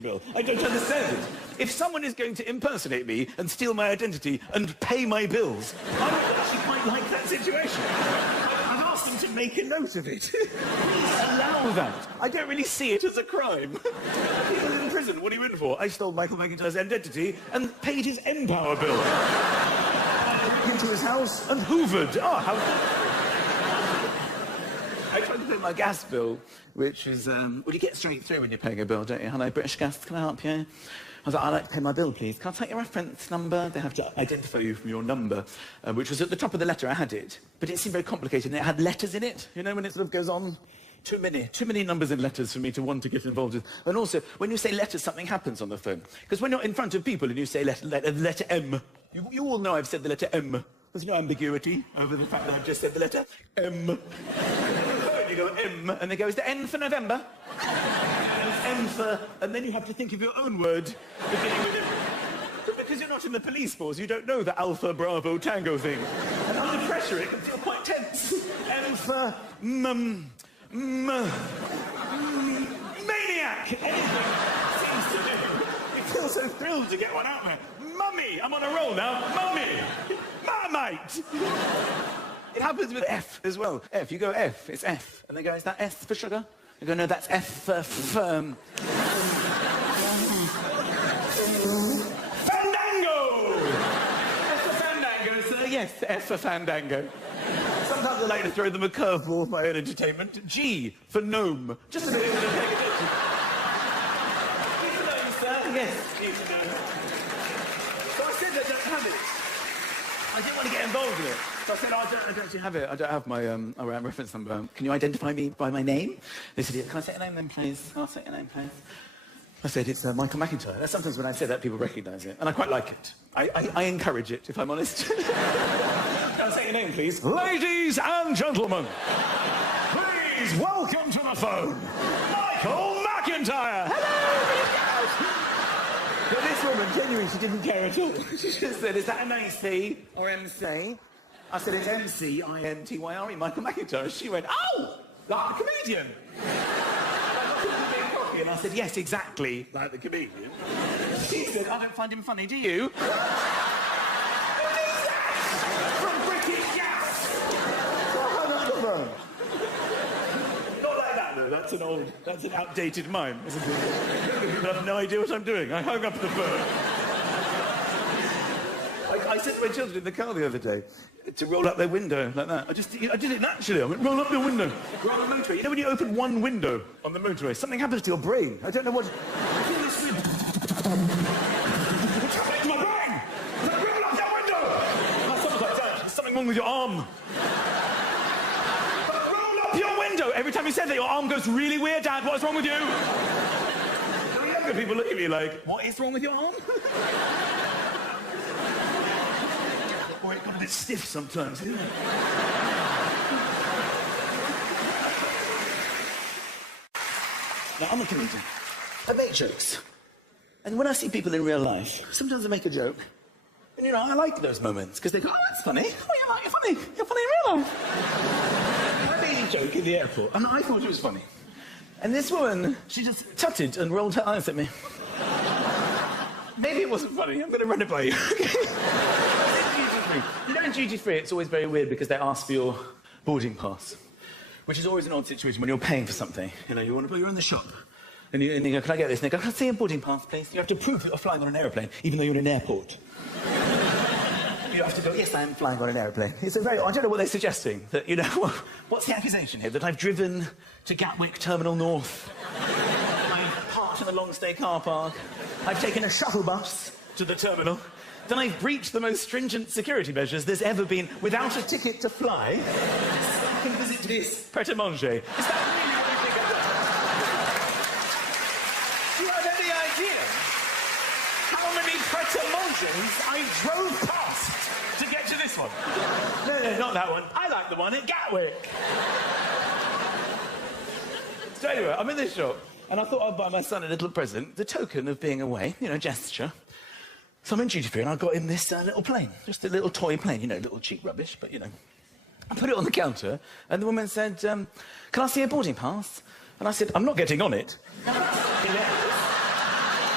bill. I don't understand it. If someone is going to impersonate me and steal my identity and pay my bills, I would actually quite like that situation. I've asked them to make a note of it. Please allow that. I don't really see it as a crime. People in prison, what are you in for? I stole Michael McIntyre's identity and paid his Empower bill. I broke into his house and hoovered. Oh, how... I tried to pay my gas bill, which is, well, you get straight through when you're paying a bill, don't you? Hello, British Gas, can I help you? I was like, I'd like to pay my bill, please. Can I take your reference number? They have to identify you from your number, which was at the top of the letter. I had it, but it seemed very complicated, and it had letters in it. You know, when it sort of goes on? Too many numbers and letters for me to want to get involved with. And also, when you say letters, something happens on the phone. Because when you're in front of people and you say letter M, you all know I've said the letter M. There's no ambiguity over the fact that I've just said the letter M. You go M, and they go, is the N for November? M for... And then you have to think of your own word beginning with M. But because you're not in the police force, you don't know the Alpha Bravo Tango thing. And under pressure, it can feel quite tense. M for... maniac! Anything seems to do. You feel so thrilled to get one out there. Mummy! I'm on a roll now. Mummy! Marmite! It happens with F as well. F, you go F, it's F. And they go, is that S for sugar? You go, no, that's F for Fandango! F for Fandango, sir. Yes, F for Fandango. Sometimes I like to throw them a curveball for my own entertainment. G for gnome. Just a bit of paying attention. G for gnome, sir. Yes, G for gnome. So I said I don't have it. I didn't want to get involved with it. So I said, I don't actually have it. I don't have my reference number. Can you identify me by my name? They said, can I say your name then, please? I'll say your name, please. I said, it's Michael McIntyre. That's sometimes when I say that, people recognise it. And I quite like it. I encourage it, if I'm honest. Can I say your name, please? Ladies and gentlemen, please welcome to the phone, Michael McIntyre. Hello! But this woman, genuinely, she didn't care at all. She just said, is that an AC or MC? I said, it's MCINTYRE, Michael McIntyre. She went, oh, like the comedian. And I said, yes, exactly like the comedian. She said, I don't find him funny, do you? What is that? From British Gas! So I hung up the phone. Not like that, though. That's an outdated mime, isn't it? I have no idea what I'm doing. I hung up the phone. I said to my children in the car the other day to roll up their window like that. I did it naturally. I went, roll up your window. We're on the motorway. You know when you open one window on the motorway, something happens to your brain. I don't know what... What's happening to my brain? Like, roll up that window! Someone's like, Dad, there's something wrong with your arm. Roll up your window! Every time you said that, your arm goes really weird, Dad. What's wrong with you? The younger people look at me like, what is wrong with your arm? Or it got a bit stiff sometimes, didn't it? Now, I'm a comedian. I make jokes. And when I see people in real life, sometimes I make a joke. And, you know, I like those moments, because they go, oh, that's funny. Oh, you're funny. You're funny in real life. I made a joke in the airport, and I thought it was funny. And this woman, she just tutted and rolled her eyes at me. Maybe it wasn't funny. I'm going to run it by you. You know, in duty-free, it's always very weird because they ask for your boarding pass, which is always an odd situation when you're paying for something. You know, you're in the shop, and you go, can I get this? And they go, can I see a boarding pass, please? You have to prove that you're flying on an aeroplane, even though you're in an airport. You have to go, yes, I am flying on an aeroplane. It's a very... I don't know what they're suggesting. That, you know, what's the accusation here? That I've driven to Gatwick Terminal North. I've parked in the long-stay car park. I've taken a shuttle bus to the terminal. Then I've breached the most stringent security measures there's ever been without a ticket to fly. So I can visit this pret-a-manger. Is that really what you think I've done? Do you have any idea how many pret-a-mangers I drove past to get to this one? No, not that one. I like the one at Gatwick. So anyway, I'm in this shop, and I thought I'd buy my son a little present, the token of being away, you know, gesture. So I'm in duty-free, and I got him this little plane, just a little toy plane, you know, little cheap rubbish, but, you know. I put it on the counter, and the woman said, can I see a boarding pass? And I said, I'm not getting on it.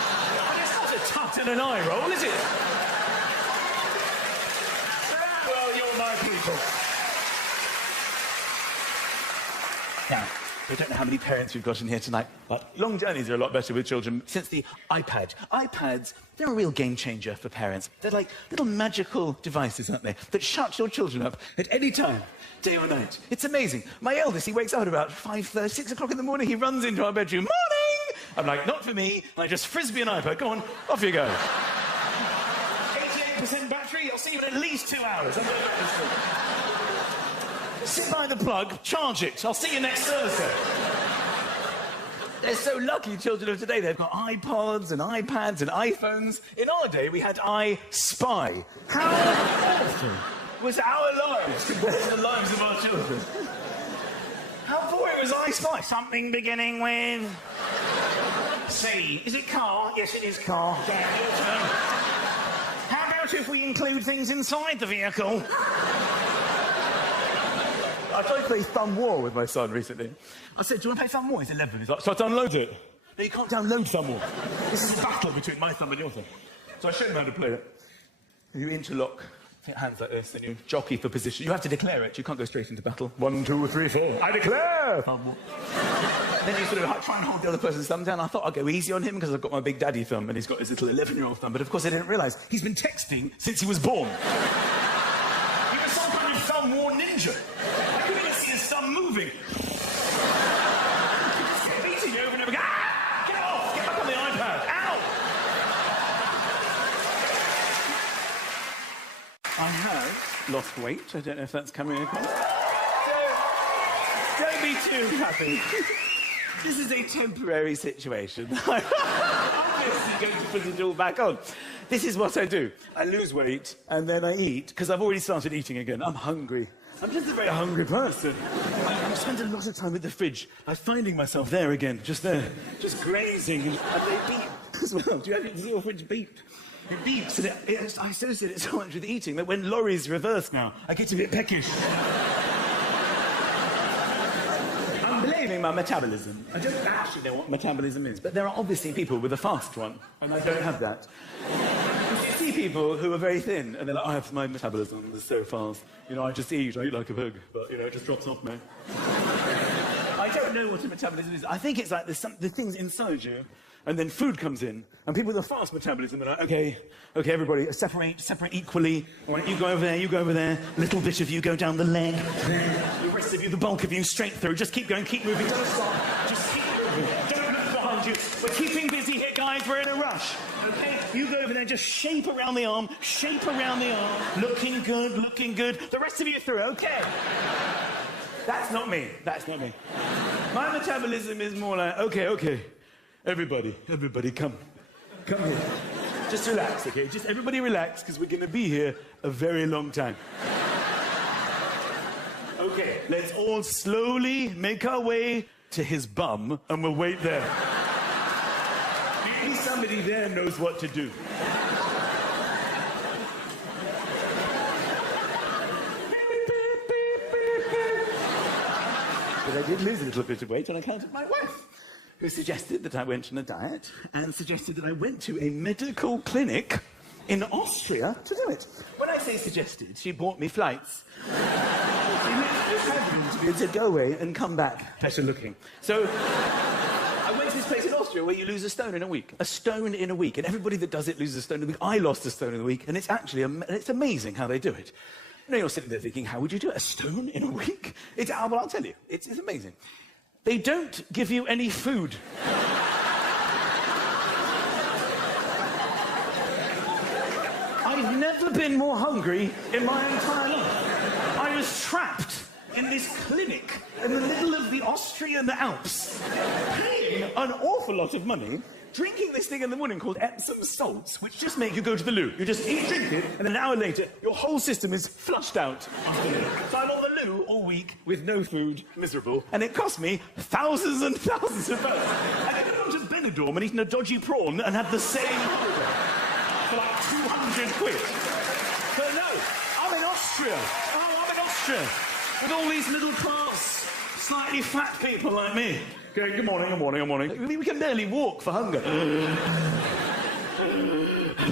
than an eye roll, is it? Well, you're my people. Now, I don't know how many parents we've got in here tonight, but long journeys are a lot better with children since the iPad. iPads, they're a real game changer for parents. They're like little magical devices, aren't they, that shut your children up at any time, day or night. It's amazing. My eldest, he wakes up at about 5:30, 6 o'clock in the morning, he runs into our bedroom, morning! I'm like, not for me, and I just frisbee an iPad. Go on, off you go. 88% battery, I'll see you in at least 2 hours. Sit by the plug, charge it. I'll see you next Thursday. They're so lucky, children of today. They've got iPods and iPads and iPhones. In our day, we had I Spy. How awful was our lives compared to the lives of our children? How boring was I Spy? Something beginning with C. Is it car? Yes, it is car. Yeah, your turn. How about if we include things inside the vehicle? I tried to play Thumb War with my son recently. I said, do you want to play Thumb War? He's 11. He's like, so I download it. No, you can't download Thumb War. This is a battle between my thumb and your thumb. So I showed him how to play it. You interlock your hands like this, and you jockey for position. You have to declare it. You can't go straight into battle. 1, 2, 3, 4. I declare! Thumb War. Then you sort of try and hold the other person's thumb down. I thought I'd go easy on him because I've got my big daddy thumb and he's got his little 11-year-old thumb. But of course I didn't realise he's been texting since he was born. He was some kind of Thumb War ninja. I'm moving. Beating you over and over again. Ah! Get off! Get back on the iPad. Ow! I have lost weight. I don't know if that's coming across. Don't be too happy. This is a temporary situation. I'm obviously going to put it all back on. This is what I do. I lose weight and then I eat because I've already started eating again. I'm hungry. I'm just a very hungry person. I spend a lot of time at the fridge. I'm finding myself there again, just there, just grazing. And they beep as well. Do you have your fridge beep? It beeps. And I associate it so much with eating that when lorries reverse now, I get a bit peckish. I'm blaming my metabolism. I don't actually know what metabolism is, but there are obviously people with a fast one, and I don't have that. You see people who are very thin, and they're like, I have my metabolism is so fast. You know, I eat like a pig, but, you know, it just drops off me. I don't know what a metabolism is. I think it's like the things inside you, and then food comes in, and people with a fast metabolism are like, okay, everybody, separate equally. All right, you go over there, you go over there. Little bit of you go down the leg. The rest of you, the bulk of you, straight through. Just keep going, keep moving. Don't stop. Just keep moving. Don't look behind you. We're keeping busy here, guys. We're in a rush. Okay? You go over there, just shape around the arm. Shape around the arm. Looking good, looking good. The rest of you through, okay? That's not me. That's not me. My metabolism is more like, okay. Everybody, come here. Just relax, okay? Just everybody relax, because we're going to be here a very long time. Okay, let's all slowly make our way to his bum, and we'll wait there. Maybe somebody there knows what to do. But I did lose a little bit of weight on account of my wife, who suggested that I went on a diet and suggested that I went to a medical clinic in Austria to do it. When I say suggested, she bought me flights. She said, go away and come back better looking. So I went to this place in Austria where you lose a stone in a week. A stone in a week. And everybody that does it loses a stone in a week. I lost a stone in a week, and it's actually it's amazing how they do it. You know, you're sitting there thinking, how would you do it? A stone in a week? Well, I'll tell you. It's amazing. They don't give you any food. I've never been more hungry in my entire life. I was trapped in this clinic in the middle of the Austrian Alps, paying an awful lot of money, drinking this thing in the morning called Epsom salts, which just make you go to the loo. You just eat, drink it, and then an hour later, your whole system is flushed out after the loo. So I'm on the loo all week with no food, miserable, and it cost me thousands and thousands of pounds. And I could have gone to Benidorm and eaten a dodgy prawn and had the same holiday for like 200 quid. But no, I'm in Austria. I'm in Austria with all these middle class, slightly fat people like me. Going, good morning. We can barely walk for hunger.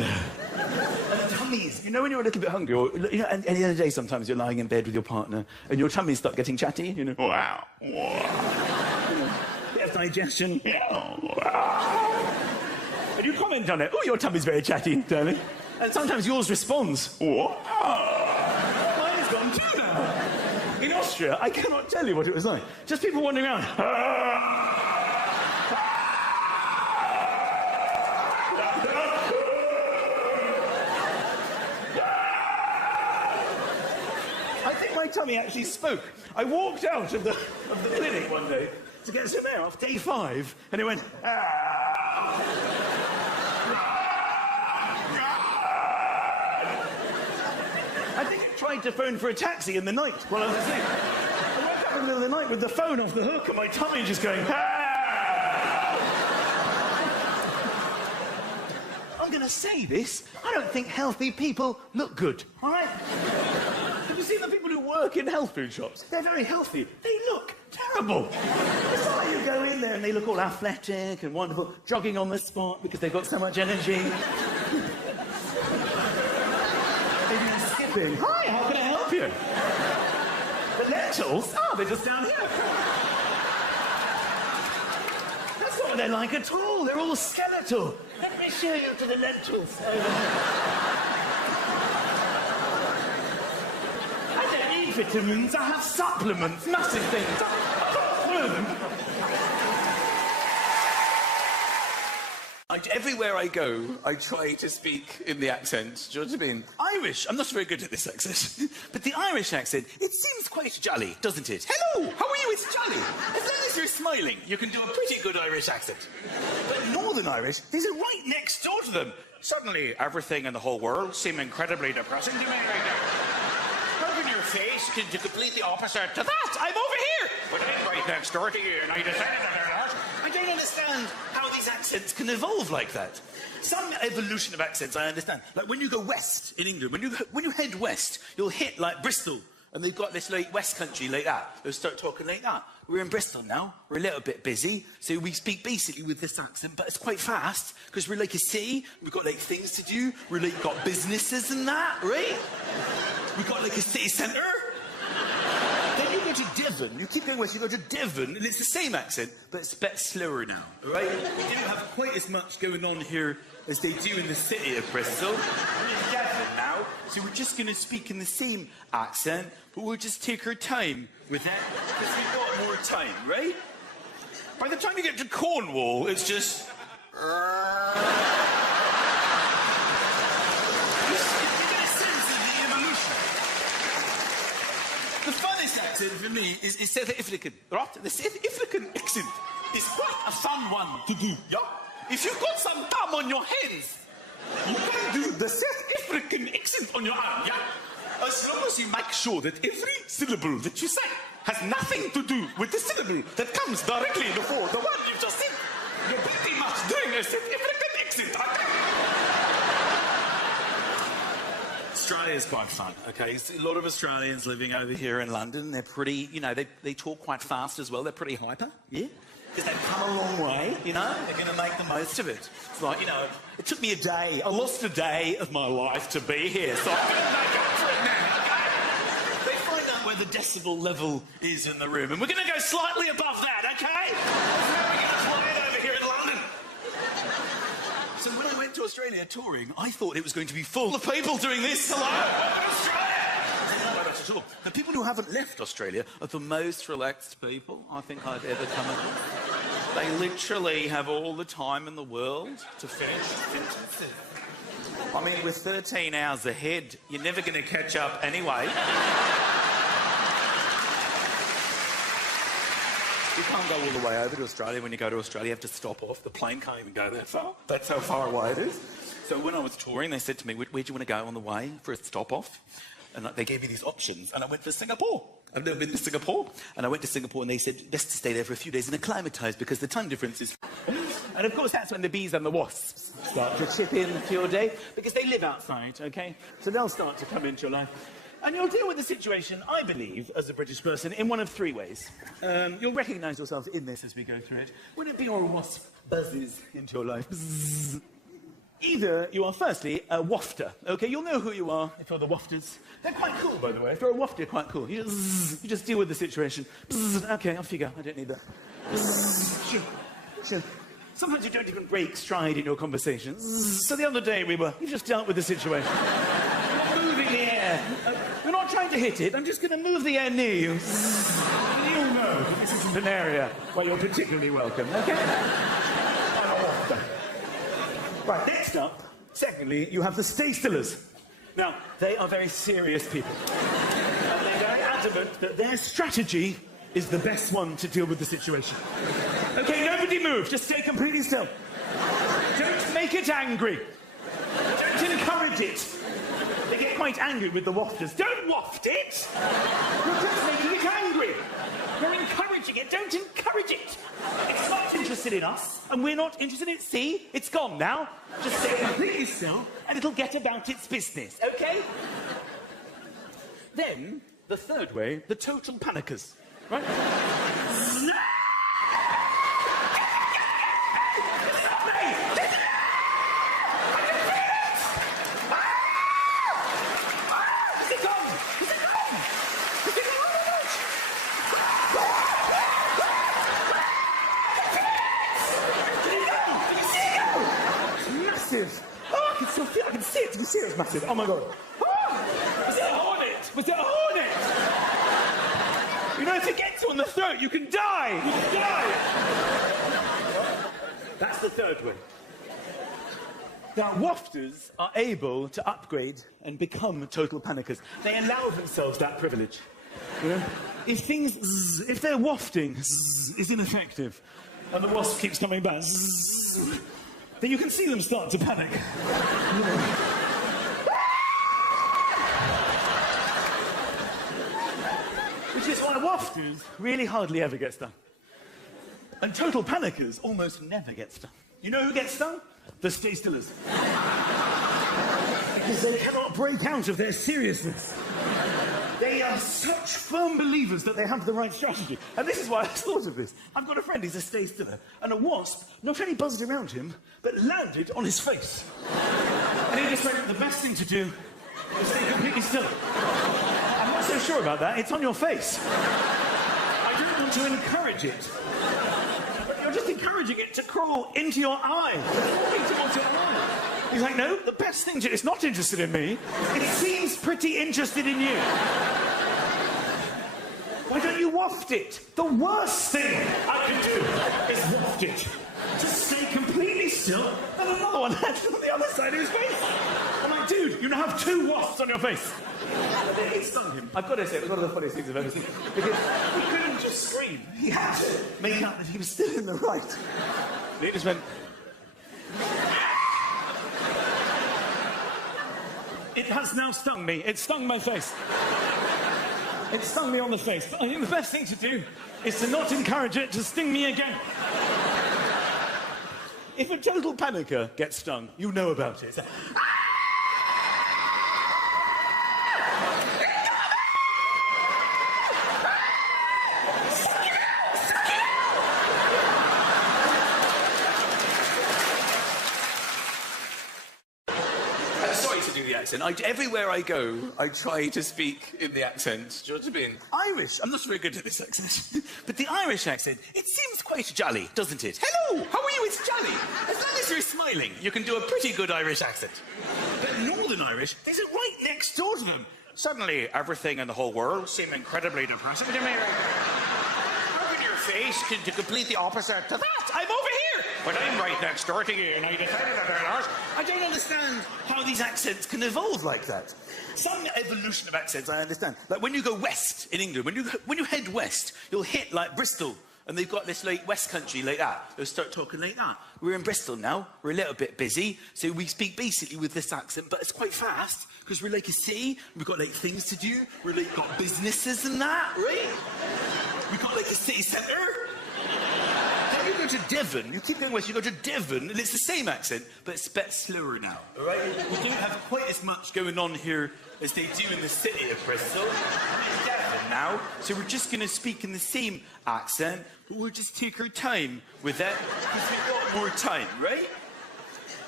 know when you're a little bit hungry, or you know, and the other day sometimes you're lying in bed with your partner and your tummy starts getting chatty, you know, wow, bit of digestion, and you comment on it, oh, your tummy's very chatty, darling. And sometimes yours responds, mine has gone too now. In Austria, I cannot tell you what it was like. Just people wandering around. I think my tummy actually spoke. I walked out of the clinic one day to get some air off day 5, and it went, I think it tried to phone for a taxi in the night while I was asleep. I woke up in the middle of the night with the phone off the hook and my tummy just going, I'm going to say this, I don't think healthy people look good, all right? Have you seen the people who work in health food shops? They're very healthy. They look terrible. It's not like you go in there and they look all athletic and wonderful, jogging on the spot because they've got so much energy. Hi, how can I help you? The lentils? Oh, they're just down here. That's not what they're like at all. They're all skeletal. Let me show you to the lentils. I don't need vitamins. I have supplements, massive things. Follow them. Everywhere I go, I try to speak in the accent. Do you know what I mean? Irish. I'm not very good at this accent. But the Irish accent, it seems quite jolly, doesn't it? Hello, how are you? It's jolly. As long as you're smiling, you can do a pretty good Irish accent. But Northern Irish, these are right next door to them. Suddenly, everything in the whole world seems incredibly depressing to me right now. How can your face can do completely opposite to that? I'm over here. But I'm right next door to you, and I decided that I don't understand how these accents can evolve like that. Some evolution of accents I understand. Like when you go west in England, when you head west, you'll hit like Bristol, and they've got this like West Country like that. They'll start talking like that. We're in Bristol now. We're a little bit busy, so we speak basically with this accent, but it's quite fast because we're like a city. We've got like things to do. We're like got businesses and that, right? We've got like a city centre. Then you go to Devon, you keep going west, you go to Devon, and it's the same accent, but it's a bit slower now, right? We don't have quite as much going on here as they do in the city of Bristol. We're in Devon now, so we're just going to speak in the same accent, but we'll just take our time with it, because we've got more time, right? By the time you get to Cornwall, it's just... The funniest accent for me is South African, right? The South African accent is quite a fun one to do, yeah? If you've got some gum on your hands, you can do the South African accent on your arm, yeah? As long as you make sure that every syllable that you say has nothing to do with the syllable that comes directly before the one you've just said. You're pretty much doing a South African accent, okay? Australia is quite fun, okay? A lot of Australians living over here in London, they're pretty, you know, they talk quite fast as well. They're pretty hyper, yeah? Because they've come a long way, you know? They're going to make the most of it. It's like, you know, it took me a day. I lost a day of my life to be here, so I'm going to make up for it now, okay? They find out where the decibel level is in the room, and we're going to go slightly above that, okay? That's how we're going to fly it over here in London. So when I went to Australia touring, I thought it was going to be full of people doing this. Hello, Australia! No, not at all. The people who haven't left Australia are the most relaxed people I think I've ever come across. They literally have all the time in the world to finish sentences. I mean, with 13 hours ahead, you're never going to catch up anyway. You can't go all the way over to Australia. When you go to Australia, you have to stop off. The plane can't even go that far. That's how far away it is. So when I was touring, they said to me, where do you want to go on the way for a stop-off? And they gave me these options, and I went for Singapore. I've never been to Singapore. And I went to Singapore, and they said, best to stay there for a few days and acclimatise because the time difference is... And of course, that's when the bees and the wasps start to chip in to your day because they live outside, OK? So they'll start to come into your life. And you'll deal with the situation, I believe, as a British person, in one of three ways. You'll recognise yourselves in this as we go through it. When a bee or a wasp buzzes into your life, bzzz, either you are, firstly, a wafter, OK? You'll know who you are if you're the wafters. They're quite cool, by the way. If you're a wafter, quite cool. You just deal with the situation. OK, off you go. I don't need that. Sure. Sometimes you don't even break stride in your conversations. So the other day you just dealt with the situation. You're moving the air. We're not trying to hit it. I'm just going to move the air near you. And you'll know that this isn't an area where you're particularly welcome, OK? Right, next up, secondly, you have the stay-stillers. Now, they are very serious people. And they're very adamant that their strategy is the best one to deal with the situation. OK, nobody move. Just stay completely still. Don't make it angry. Don't encourage it. They get quite angry with the wafters. Don't waft it. You're just making it angry. You're encouraging it. Don't encourage it. It's not interested in us, and we're not interested in it. See? It's gone now. Just stay completely still, and it'll get about its business, OK? Then, the third way, the total panickers. Right? Massive. Oh, I can still feel it. I can see it. You can see it. It's massive. Oh my God. Oh, was it a hornet? Was it a hornet? You know, if it gets you on the throat, you can die. You can die. That's the third way. Now, wafters are able to upgrade and become total panickers. They allow themselves that privilege. You know? If they're wafting is ineffective, and the wasp keeps coming back, then you can see them start to panic. You know? Which is why wafters really hardly ever get stung. And total panickers almost never get stung. You know who gets stung? The stay-stillers. Because they cannot break out of their seriousness. They are such firm believers that they have the right strategy. And this is why I thought of this. I've got a friend, he's a stay-stiller, and a wasp not only buzzed around him, but landed on his face. And he just went, the best thing to do is stay completely still. I'm not so sure about that. It's on your face. I don't want to encourage it. But you're just encouraging it to crawl into your eye. Towards your eye. He's like, no, the best thing to do, it's not interested in me. It seems pretty interested in you. Why don't you waft it? The worst thing I can do is waft it. Just stay completely still, and another one lands on the other side of his face. I'm like, dude, you now have 2 wasps on your face. And then it stung him. I've got to say, it was one of the funniest things I've ever seen. Because he couldn't just scream. He had to make out that he was still in the right. And he just went... It has now stung me. It stung my face. It stung me on the face. But I think the best thing to do is to not encourage it to sting me again. If a total panicker gets stung, you know about it. Everywhere I go, I try to speak in the accent. Do you know what I mean? Irish. I'm not very good at this accent. But the Irish accent, it seems quite jolly, doesn't it? Hello, how are you? It's jolly. As long as you're smiling, you can do a pretty good Irish accent. But Northern Irish, there's it right next door to them. Suddenly, everything in the whole world seemed incredibly depressing to me. How can your face do complete the opposite to that? I'm over here. But I'm right next door to you, and I decided that they're ours. I don't understand how these accents can evolve like that. Some evolution of accents I understand. Like when you go west in England, when you head west, you'll hit like Bristol, and they've got this like West Country like that. They'll start talking like that. We're in Bristol now. We're a little bit busy, so we speak basically with this accent, but it's quite fast because we're like a city. We've got like things to do. We're like got businesses and that, right? We've got like a city centre. Then you go to Devon, you keep going west, you go to Devon, and it's the same accent, but it's a bit slower now, all right? We don't have quite as much going on here as they do in the city of Bristol. It's Devon now, so we're just going to speak in the same accent, but we'll just take our time with it, because we've got more time, right?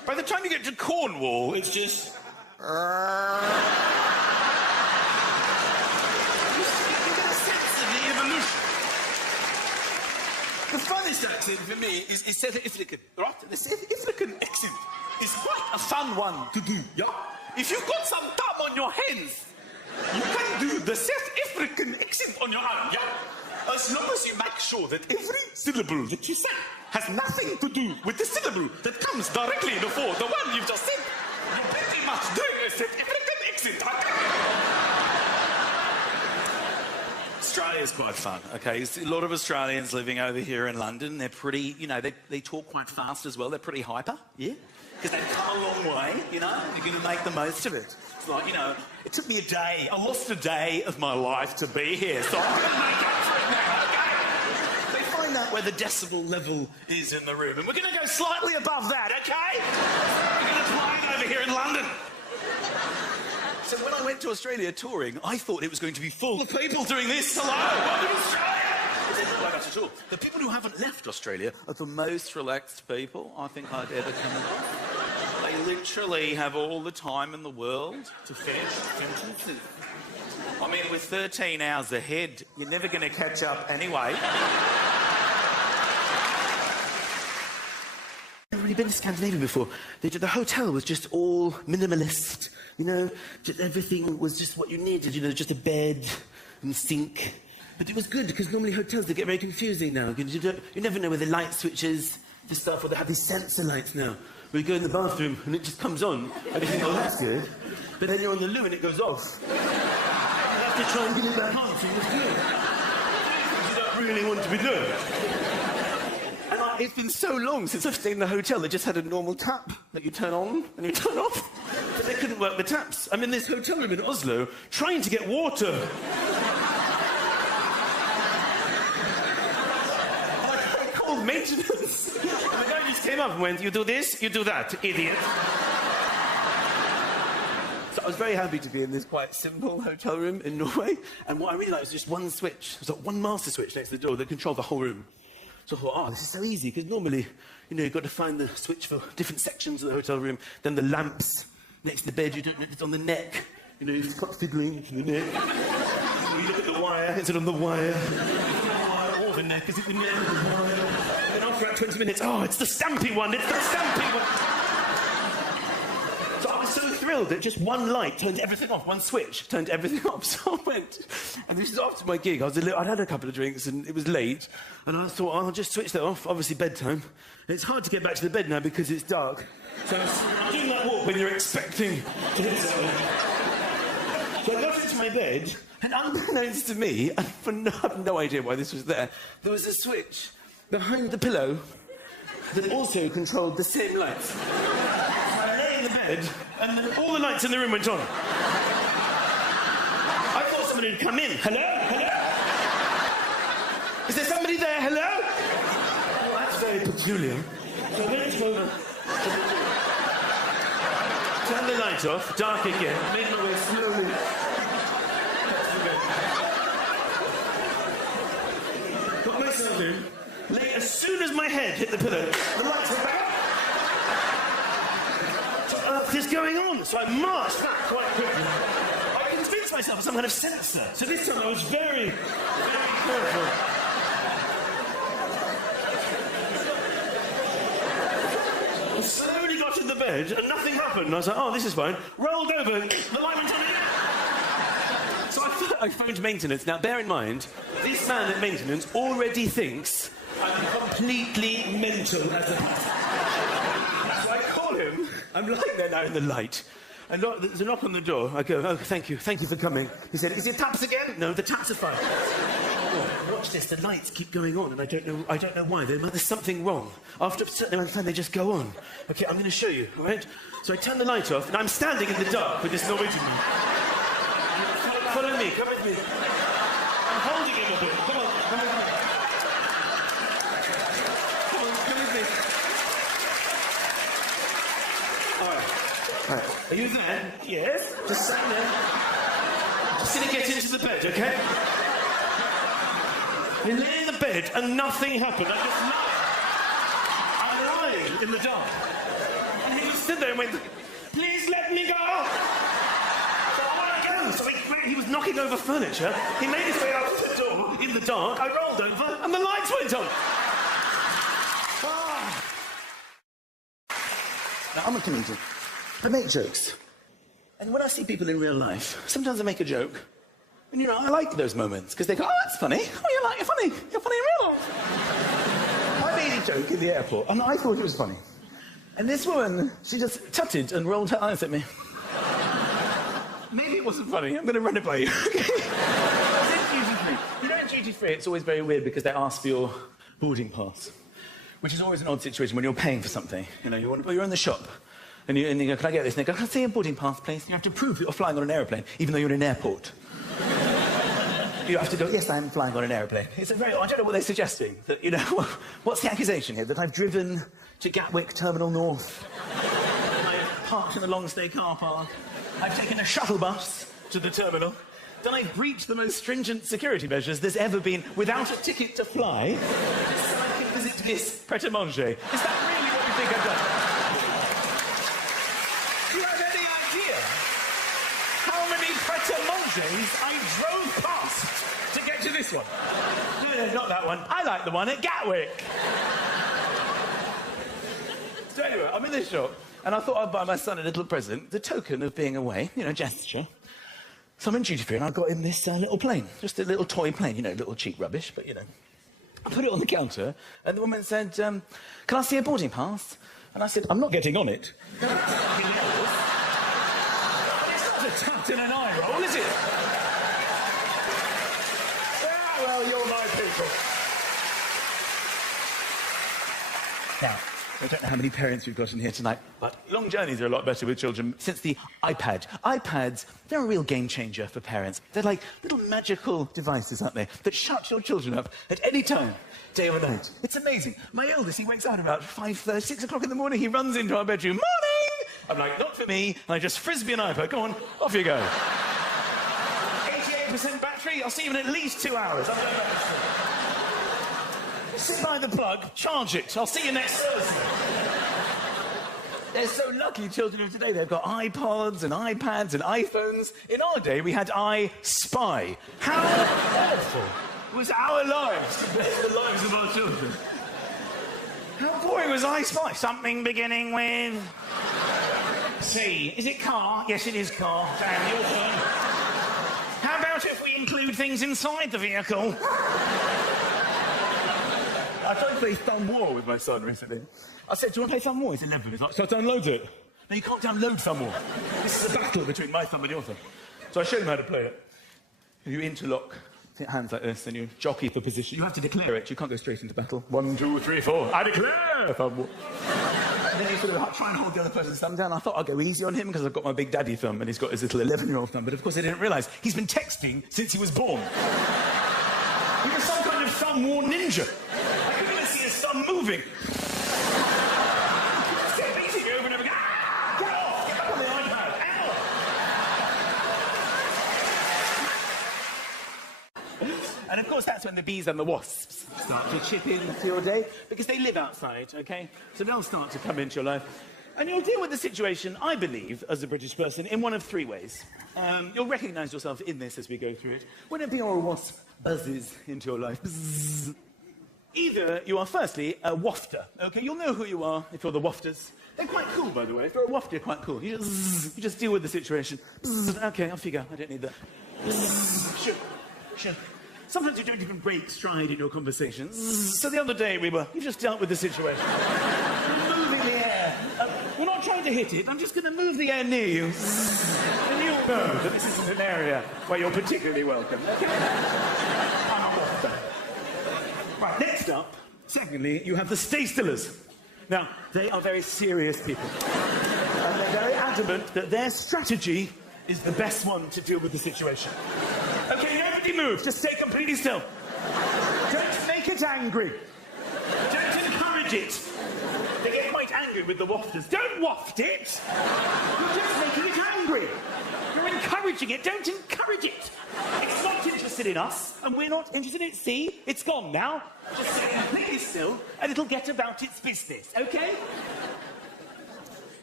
By the time you get to Cornwall, it's just... You get a sense of the evolution. The funniest accent for me is South African, right? The South African accent is quite a fun one to do, yeah? If you've got some time on your hands, you can do the South African accent on your own, yeah? As long as you make sure that every syllable that you say has nothing to do with the syllable that comes directly before the one you've just said. You're pretty much doing a South African accent, Australia's quite fun, okay? There's a lot of Australians living over here in London. They're pretty, you know, they talk quite fast as well. They're pretty hyper, yeah? Because they've come a long way, you know? They're going to make the most of it. It's like, you know, it took me a day. I lost a day of my life to be here, so I'm going to make up for it now, okay? They find out where the decibel level is in the room, and we're going to go slightly above that, okay? We're going to play it over here in London. So when I went to Australia touring, I thought it was going to be full of people doing this. Hello, welcome to Australia! It didn't look like that at all. The people who haven't left Australia are the most relaxed people I think I'd ever come across. They literally have all the time in the world to finish sentences. I mean, with 13 hours ahead, you're never going to catch up anyway. I've already been to Scandinavia before. The hotel was just all minimalist. You know, just everything was just what you needed. You know, just a bed and a sink. But it was good because normally hotels, they get very confusing now. You never know where the light switches, the stuff, or they have these sensor lights now. Where you go in the bathroom and it just comes on and you think, oh, that's good. But then you're on the loo and it goes off. You have to try and get it back on so it's good. You don't really want to be doing it. And it's been so long since I've stayed in a hotel that just had a normal tap that you turn on and you turn off. But they couldn't work the taps. I'm in this hotel room in Oslo trying to get water. I called maintenance. And the guy just came up and went, you do this, you do that, idiot. So I was very happy to be in this quite simple hotel room in Norway. And what I really liked was just one switch. There's like one master switch next to the door that controlled the whole room. So I thought, oh, this is so easy, because normally, you know, you've got to find the switch for different sections of the hotel room, then the lamps next to the bed, you don't know if it's on the neck. You know, you've got fiddling to the neck. You look at the wire, is it on the wire? Or the neck, is it the neck or the wire? And then after about 20 minutes, oh, it's the stampy one, it's the stampy one. So I was so thrilled that just one light turned everything off, one switch turned everything off. So I went, and this is after my gig. I'd had a couple of drinks and it was late, and I thought, oh, I'll just switch that off, obviously bedtime. And it's hard to get back to the bed now because it's dark. So I'm doing that walk when you're expecting to hit something. So I got into my bed, and unbeknownst to me, and I have no idea why this was there was a switch behind the pillow that also controlled the same lights. So I lay in the bed, and then all the lights in the room went on. I thought somebody had come in. Hello? Hello? Is there somebody there? Hello? Well, that's very peculiar. So I went over, turned the light off, dark again, made my way slowly. Got myself in, lay as soon as my head hit the pillow, the lights went back. What is going on? So I marched back quite quickly. I convinced myself of some kind of sensor. So this time I was very, very careful. I slowly got in the bed and nothing happened. I was like, oh, this is fine. Rolled over, the light went on again. So I phoned maintenance. Now, bear in mind, this man at maintenance already thinks I'm completely mental as a person. So I call him. I'm lying there now in the light. And there's a knock on the door. I go, oh, thank you for coming. He said, is it taps again? No, the taps are fine. Oh, watch this, the lights keep going on, and I don't know why. There's something wrong. After a certain amount of time, they just go on. Okay, I'm going to show you, all right? So I turn the light off, and I'm standing in the dark with this Norwegian man. Follow me, come with me. I'm holding him a bit. Come on, come with me. Come with me. All right. Are you there? Yes. Just stand there. Just gonna get into the bed, okay? You lay in the bed and nothing happened. I'm lying in the dark. And he was stood there and went, please let me go. So I want to go. So he was knocking over furniture. He made his way out to the door in the dark. I rolled over and the lights went on. Now, I'm a comedian. I make jokes. And when I see people in real life, sometimes I make a joke. And, you know, I like those moments, because they go, oh, that's funny. Oh, you're funny. You're funny in real life. I made a joke in the airport, and I thought it was funny. And this woman, she just tutted and rolled her eyes at me. Maybe it wasn't funny. I'm going to run it by you. I was in duty-free. You know, in duty-free, it's always very weird because they ask for your boarding pass, which is always an odd situation when you're paying for something. You know, you're in the shop, and you go, can I get this? And they go, can I see a boarding pass, please? You have to prove that you're flying on an aeroplane, even though you're in an airport. You have to go, yes, I'm flying on an aeroplane. It's a very, I don't know what they're suggesting. That, you know, what's the accusation here? That I've driven to Gatwick Terminal North. I've parked in the long-stay car park. I've taken a shuttle bus to the terminal. Then I've breached the most stringent security measures there's ever been without a ticket to fly, just so I can visit this pret-a-manger. Is that really what you think I've done? Do you have any idea how many pret-a-mangers I drove past to get to this one? No, not that one. I like the one at Gatwick. So anyway, I'm in this shop, and I thought I'd buy my son a little present, the token of being away, you know, gesture. So I'm in duty-free, and I got him this little plane, just a little toy plane, you know, little cheap rubbish, but, you know. I put it on the counter, and the woman said, can I see a boarding pass? And I said, I'm not getting on it. It's not a tut and an eye roll, is it? Yeah, well, you're my people. Now, I don't know how many parents we've got in here tonight, but long journeys are a lot better with children since the iPad. iPads, they're a real game changer for parents. They're like little magical devices, aren't they, that shut your children up at any time, day or night. It's amazing. My eldest, he wakes up at about 5:30, 6 o'clock in the morning, he runs into our bedroom, morning! I'm like, not for me, and I just frisbee an iPad. Go on, off you go. 88% battery, I'll see you in at least 2 hours. I'm going back. Sit by the plug, charge it. I'll see you next Thursday. They're so lucky, children of today. They've got iPods and iPads and iPhones. In our day, we had I Spy. How awful was our lives compared to the lives of our children? How boring was I Spy? Something beginning with C. Is it car? Yes, it is car. Damn, your turn. How about if we include things inside the vehicle? I tried to play Thumb War with my son recently. I said, do you want to play Thumb War? He's 11. He's like, so I download it. No, you can't download Thumb War. This is a battle between my thumb and your thumb. So I showed him how to play it. You interlock hands like this, and you jockey for position. You have to declare it. You can't go straight into battle. 1, 2, 3, 4. I declare Thumb War. And then you sort of try and hold the other person's thumb down. I thought I'd go easy on him because I've got my big daddy thumb and he's got his little 11-year-old thumb. But of course I didn't realise he's been texting since he was born. He was some kind of Thumb War ninja. I'm moving. Step easy over and over. Ah! Get off! Get back on the iPad. Ow! And of course, that's when the bees and the wasps start to chip into your day, because they live outside, OK? So they'll start to come into your life. And you'll deal with the situation, I believe, as a British person, in one of 3 ways. You'll recognise yourself in this as we go through it. When a bee or a wasp buzzes into your life, bzzz, either you are, firstly, a wafter, OK? You'll know who you are if you're the wafters. They're quite cool, by the way. If you're a wafter, you're quite cool. You just deal with the situation. OK, off you go. I don't need that. Sure. Sometimes you don't even break stride in your conversations. So the other day you just dealt with the situation. Moving the air. We're not trying to hit it. I'm just going to move the air near you. And you'll know that this isn't an area where you're particularly welcome. OK? I'm a wafter. Right, next up, secondly, you have the stay-stillers. Now, they are very serious people. And they're very adamant that their strategy is the best one to deal with the situation. OK, nobody move. Just stay completely still. Don't make it angry. Don't encourage it. They get quite angry with the wafters. Don't waft it. You're just making it angry. You're encouraging it. Don't encourage it. It's not interested in us, and we're not interested in it. See? It's gone now. Just stay completely still, and it'll get about its business, OK?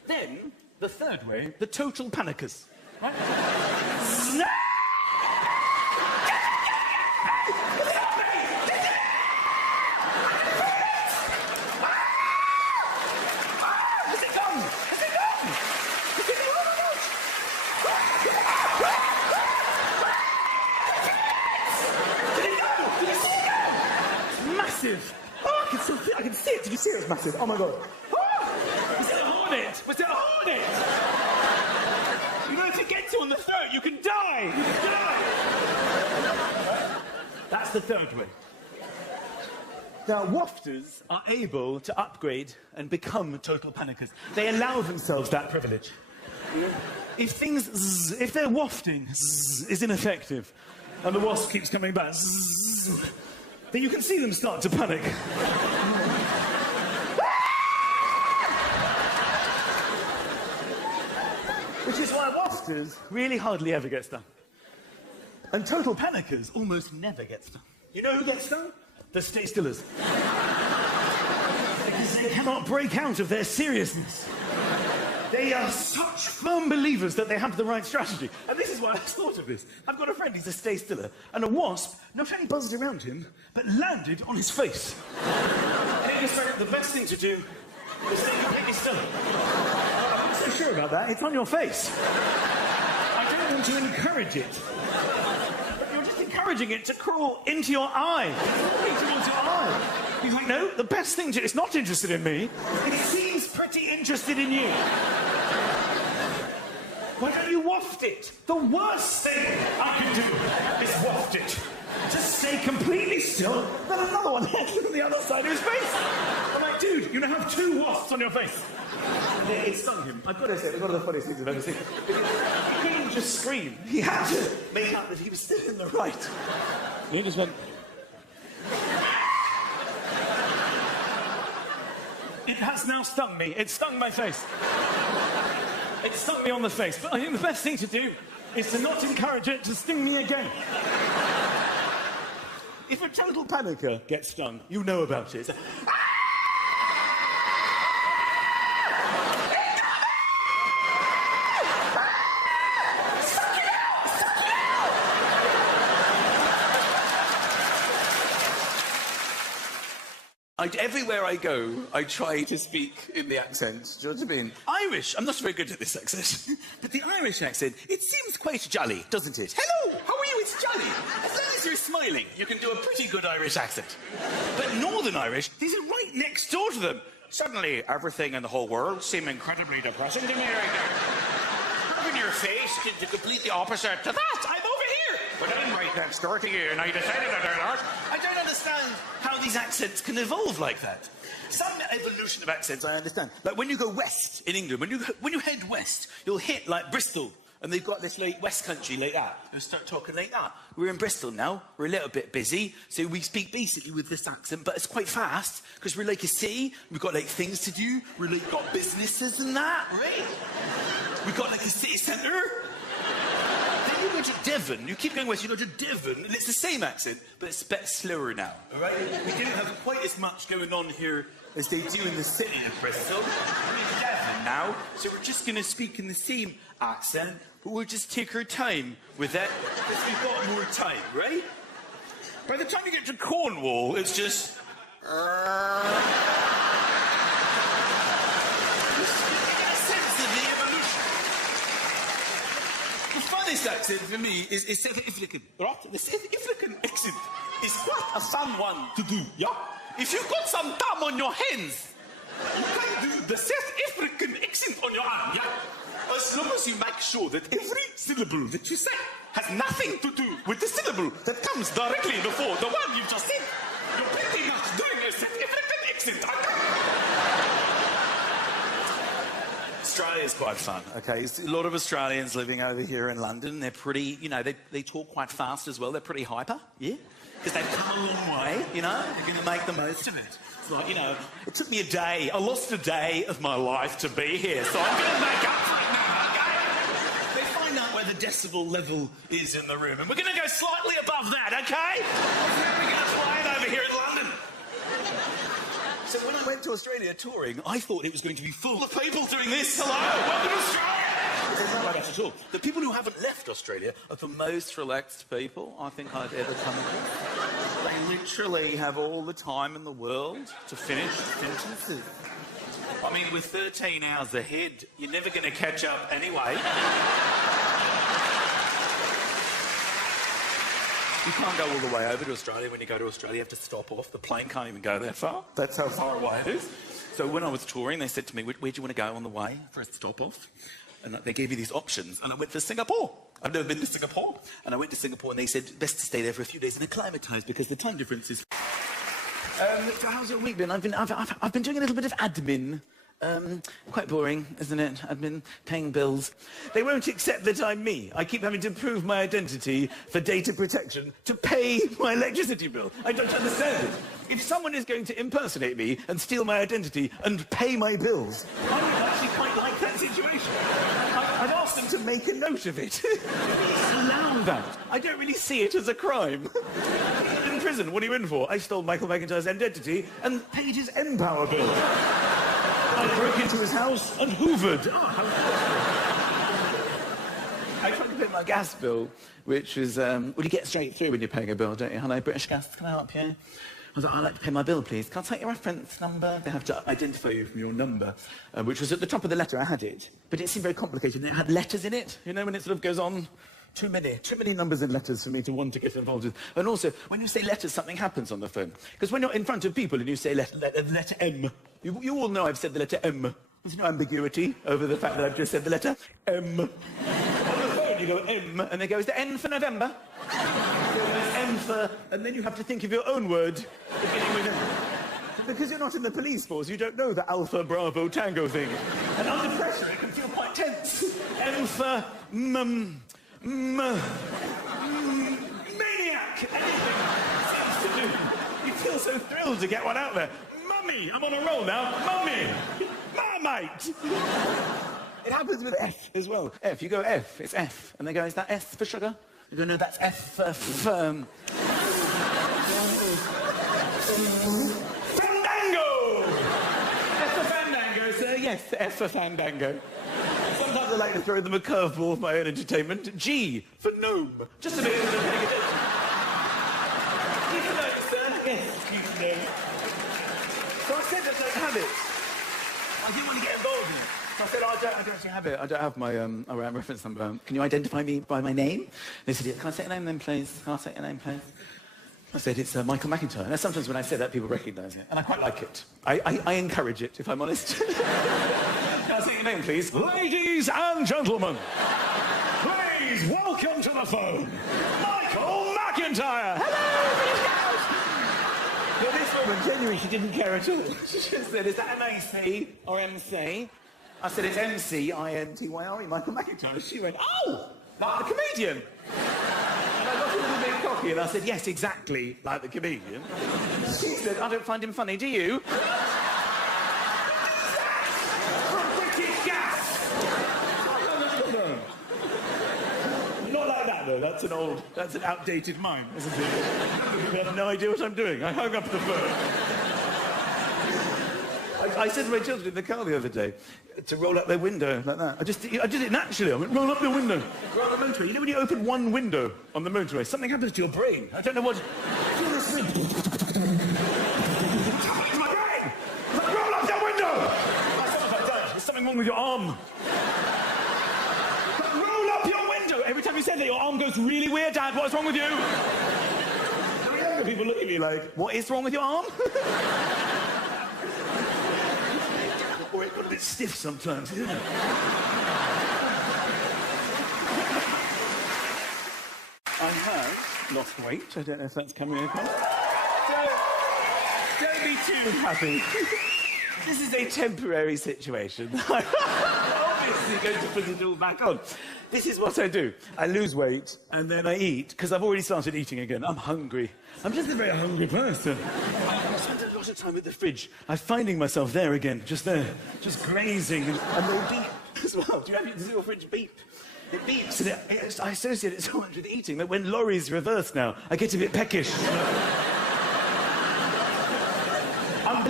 Then, the third way, the total panickers. Right? Massive! Oh, I can see it. Did you see it? It was massive. Oh my god. Oh, was it a hornet? Was it a hornet? You know, if it gets you on the throat, you can die. You can die. That's the third way. Now, wafters are able to upgrade and become total panickers. They allow themselves that privilege. If they're wafting, is ineffective, and the wasp keeps coming back, then you can see them start to panic. Which is why wafters really hardly ever get stung. And total panickers almost never get stung. You know who gets stung? The stay-stillers. Because they cannot break out of their seriousness. They are such firm believers that they have the right strategy. And this is why I thought of this. I've got a friend, he's a stay-stiller, and a wasp not only buzzed around him, but landed on his face. And he just went, the best thing to do is stay completely still. I'm not so sure about that. It's on your face. I don't want to encourage it. But you're just encouraging it to crawl into your eye. Crawling towards your eye. He's like, no, the best thing to... It's not interested in me. It seems pretty interested in you. Why don't you waft it? The worst thing I can do is waft it. Just stay completely still, then another one heads on the other side of his face. I'm like, dude, you now have 2 wasps on your face. Yeah, it stung him. I've got to say, it was one of the funniest things I've ever seen. He couldn't just scream. He had to make out that he was still in the right. He just went... It has now stung me. It stung my face. It stung me on the face. But I think the best thing to do is to not encourage it to sting me again. If a total panicker gets stung, you know about it. Everywhere I go, I try to speak in the accent. Do you know what I mean? Irish. I'm not very good at this accent. But the Irish accent, it seems quite jolly, doesn't it? Hello, how are you? It's jolly. As long as you're smiling, you can do a pretty good Irish accent. But Northern Irish, these are right next door to them. Suddenly, everything in the whole world seems incredibly depressing to me right now. Having your face did the completely opposite to that. I'm over here. But I'm right next door to you, and I decided to do that. I don't understand how these accents can evolve like that. Some evolution of accents I understand. Like when you go west in England, when you head west, you'll hit like Bristol, and they've got this like West Country like that. They'll start talking like that. We're in Bristol now. We're a little bit busy, so we speak basically with this accent, but it's quite fast because we're like a city. We've got like things to do. We're like got businesses and that, right? We've got like a city centre. Then you go to Devon. You keep going west. You go to Devon, and it's the same accent, but it's a bit slower now. All right? We didn't have quite as much going on here as they do in the city of Bristol. We're in Devon now, so we're just going to speak in the same accent, but we'll just take our time with it because we've got more time, right? By the time you get to Cornwall, it's just... The funniest accent for me is South African, right? The South African accent is quite a fun one to do, yeah? If you've got some thumb on your hands, you can do the South African accent on your arm, yeah? As long as you make sure that every syllable that you say has nothing to do with the syllable that comes directly before the one you've just said. You're pretty much doing a South African accent. Australia is quite fun, okay? There's a lot of Australians living over here in London. They're pretty, you know, they talk quite fast as well. They're pretty hyper, yeah? Because they've come a long way, you know? They're going to make the most of it. It's like, you know, it took me a day. I lost a day of my life to be here, so I'm going to make up for it now, okay? They find out where the decibel level is in the room, and we're going to go slightly above that, okay? We're going to fly it over here in London. So when I went to Australia touring, I thought it was going to be full of people doing this. Hello, welcome to Australia! It's not like that at all. The people who haven't left Australia are the most relaxed people I think I've ever come across. They literally have all the time in the world to finish sentences. I mean, with 13 hours ahead, you're never going to catch up anyway. You can't go all the way over to Australia. When you go to Australia, you have to stop off. The plane can't even go that far. That's how far away it is. So when I was touring, they said to me, where do you want to go on the way for a stop off? And they gave me these options. And I went to Singapore. I've never been to Singapore. And I went to Singapore and they said, best to stay there for a few days and acclimatise because the time difference is... So how's your week been? I've been doing a little bit of admin. Quite boring, isn't it? I've been paying bills. They won't accept that I'm me. I keep having to prove my identity for data protection to pay my electricity bill. I don't understand it. If someone is going to impersonate me and steal my identity and pay my bills, I would actually quite like that situation. I've asked them to make a note of it. Allow that. I don't really see it as a crime. In prison, what are you in for? I stole Michael McIntyre's identity and paid his Empower bill. I broke into his house and hoovered. I tried to pay my gas bill, which was, well, you get straight through when you're paying a bill, don't you? Hello, British Gas, can I help you? I was like, I'd like to pay my bill, please. Can I take your reference number? They have to identify you from your number, which was at the top of the letter. I had it, but it seemed very complicated. It had letters in it, you know, when it sort of goes on. Too many numbers and letters for me to want to get involved with. And also, when you say letters, something happens on the phone. Because when you're in front of people and you say letter M, you all know I've said the letter M. There's no ambiguity over the fact that I've just said the letter M. On the phone, you go M, and they go, is the N for November? M for... And then you have to think of your own word, beginning with M. Because you're not in the police force, you don't know the Alpha Bravo Tango thing. And under pressure, it can feel quite tense. M for... maniac! Anything seems to do. You feel so thrilled to get one out there. Mummy! I'm on a roll now. Mummy! Marmite! It happens with F as well. F, you go F, it's F. And they go, is that S for sugar? You go, no, that's F for Fandango! F for Fandango, sir. Yes, F for Fandango. Sometimes I like to throw them a curveball of my own entertainment. G for gnome. Just a minute. G for gnome, sir. Yes, G for gnome. So I said I don't have it. I didn't want to get involved in it. I said, I don't actually have it. I don't have my reference number. Can you identify me by my name? They said, can I say your name then, please? Can I say your name, please? I said, it's Michael McIntyre. Now, sometimes when I say that, people recognise it. And I quite like it. I encourage it, if I'm honest. Can I say your name, please? Ladies and gentlemen, please welcome to the phone, Michael McIntyre. Hello, but this woman, genuinely, she didn't care at all. She just said, is that M-A-C or M-C? I said, it's M-C-I-N-T-Y-R-E, Michael McIntyre. She went, oh, like the comedian. And I got a little bit cocky and I said, yes, exactly like the comedian. She said, I don't find him funny, do you? Not like that, though. That's an outdated mime, isn't it? I have no idea what I'm doing. I hung up the phone. I said to my children in the car the other day to roll up their window like that. I just did it naturally. I went, roll up your window. Roll up the motorway. You know when you open one window on the motorway, something happens to your brain. I don't know what... It's my brain! It's like, roll up your window! There's something wrong with your arm. Roll up your window! Every time you say that, your arm goes really weird, Dad. What's wrong with you? The younger people look at me like, what is wrong with your arm? Or it's a bit stiff sometimes, isn't it? I have lost weight. I don't know if that's coming across. Don't be too happy. This is a temporary situation. I'm obviously going to put it all back on. This is what I do. I lose weight, and then I eat, because I've already started eating again. I'm hungry. I'm just a very hungry person. I spend a lot of time at the fridge. I'm finding myself there again, just there, just grazing. And they beep as well. Does your fridge beep? It beeps, and I associate it so much with eating that when lorries reverse now, I get a bit peckish. I'm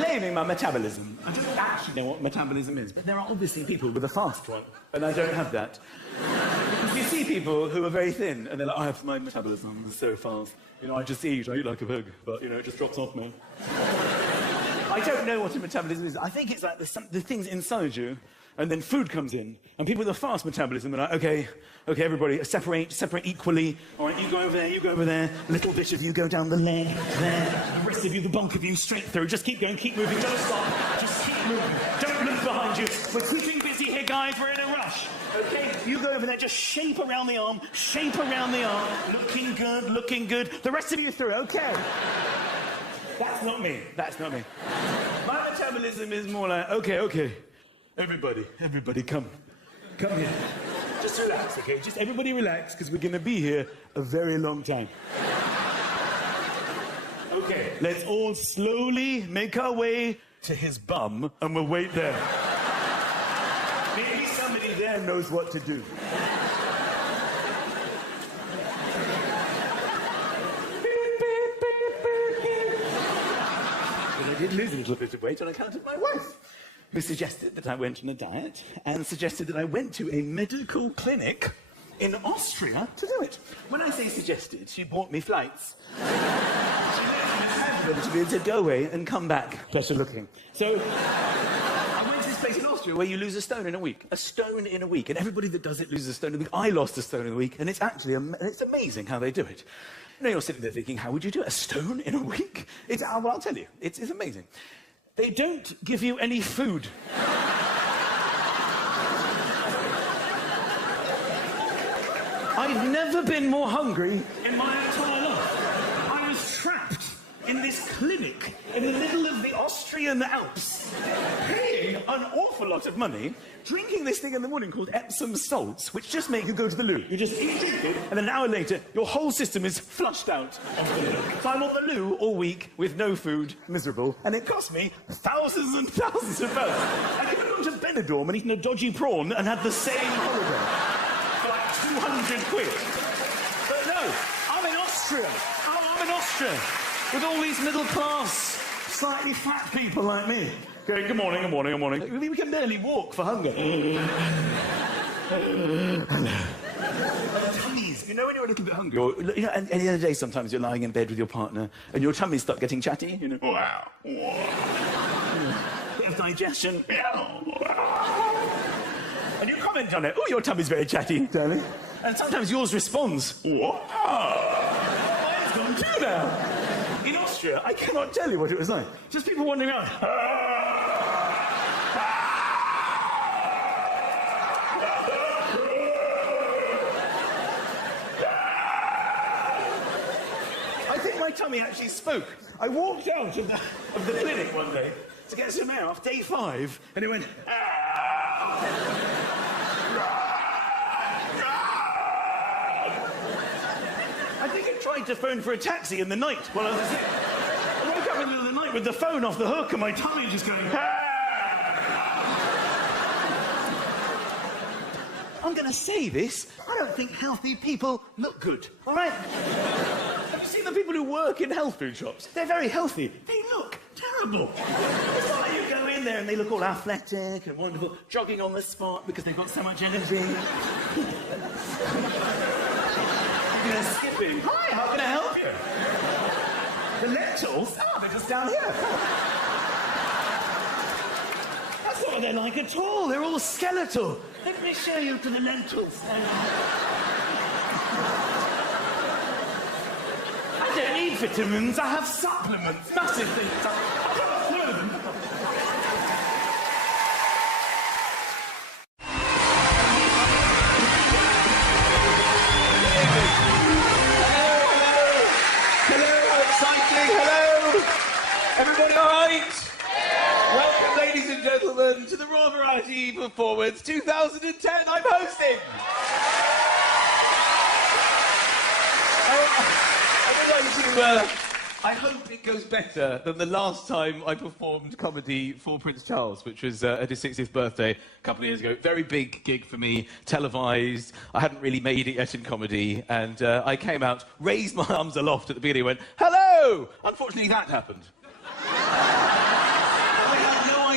blaming my metabolism. I don't actually know what metabolism is, but there are obviously people with a fast one, and I don't have that. Because you see people who are very thin, and they're like, I have my metabolism is so fast. You know, I just eat like a pig, but, you know, it just drops off me. I don't know what a metabolism is. I think it's like the things inside you, and then food comes in, and people with a fast metabolism are like, okay, everybody, separate equally. All right, you go over there. A little bit of you go down the leg, there. The rest of you, the bulk of you, straight through. Just keep going, keep moving, don't stop. Just keep moving. Don't look behind you. We're keeping busy here, guys. We're in a rush. Okay, you go over there, just shape around the arm. Looking good, looking good. The rest of you through, okay. That's not me. My metabolism is more like, okay. Everybody, come here. Just relax, okay? Just everybody relax, because we're going to be here a very long time. Okay, let's all slowly make our way to his bum, and we'll wait there. Maybe somebody there knows what to do. But I did lose a little bit of weight on account of my wife, who suggested that I went on a diet and suggested that I went to a medical clinic in Austria to do it. When I say suggested, she bought me flights. She wanted to be able to go away and come back better looking. So I went to this place in Austria where you lose a stone in a week. A stone in a week. And everybody that does it loses a stone in a week. I lost a stone in a week, and it's actually it's amazing how they do it. You know, you're sitting there thinking, how would you do it? A stone in a week? Well, I'll tell you, it's amazing. They don't give you any food. I've never been more hungry in my entire life. I was trapped in this clinic in the middle of the Austrian Alps, paying an awful lot of money, drinking this thing in the morning called Epsom salts, which just make you go to the loo. You just eat it, and an hour later, your whole system is flushed out of the loo. So I'm on the loo all week with no food, miserable, and it cost me thousands and thousands of pounds. And I could have gone to Benidorm and eaten a dodgy prawn and had the same holiday for like 200 quid. But no, I'm in Austria. I'm in Austria with all these middle-class, slightly fat people like me. Okay, good morning. We can barely walk for hunger. Tummies. You know when you're a little bit hungry? Or, you know, and the other day sometimes you're lying in bed with your partner and your tummies start getting chatty, you know. Wow. Bit of digestion. And you comment on it. Oh, your tummy's very chatty, darling. And sometimes yours responds. Wow. Mine's gone too now. In Austria, I cannot tell you what it was like. Just people wandering around. I think my tummy actually spoke. I walked out of the clinic one day to get some air off day 5, and it went. I think I tried to phone for a taxi in the night while I was asleep. I woke up in the middle of the night with the phone off the hook and my tummy just going. I'm going to say this. I don't think healthy people look good. All right? Have you seen the people who work in health food shops? They're very healthy. They look terrible. It's not like you go in there and they look all athletic and wonderful, jogging on the spot because they've got so much energy. Skipping. Hi, how can I help you? The lentils? Oh, they're just down here. That's not what they're like at all. They're all skeletal. Let me show you to the lentils. I don't need vitamins. I have supplements. Massive things. I can't throw them. Everybody all right? Yeah. Welcome, ladies and gentlemen, to the Raw Variety Performance 2010. I'm hosting. I hope it goes better than the last time I performed comedy for Prince Charles, which was at his 60th birthday a couple of years ago. Very big gig for me, televised. I hadn't really made it yet in comedy, and I came out, raised my arms aloft at the beginning, and went, hello! Unfortunately, that happened.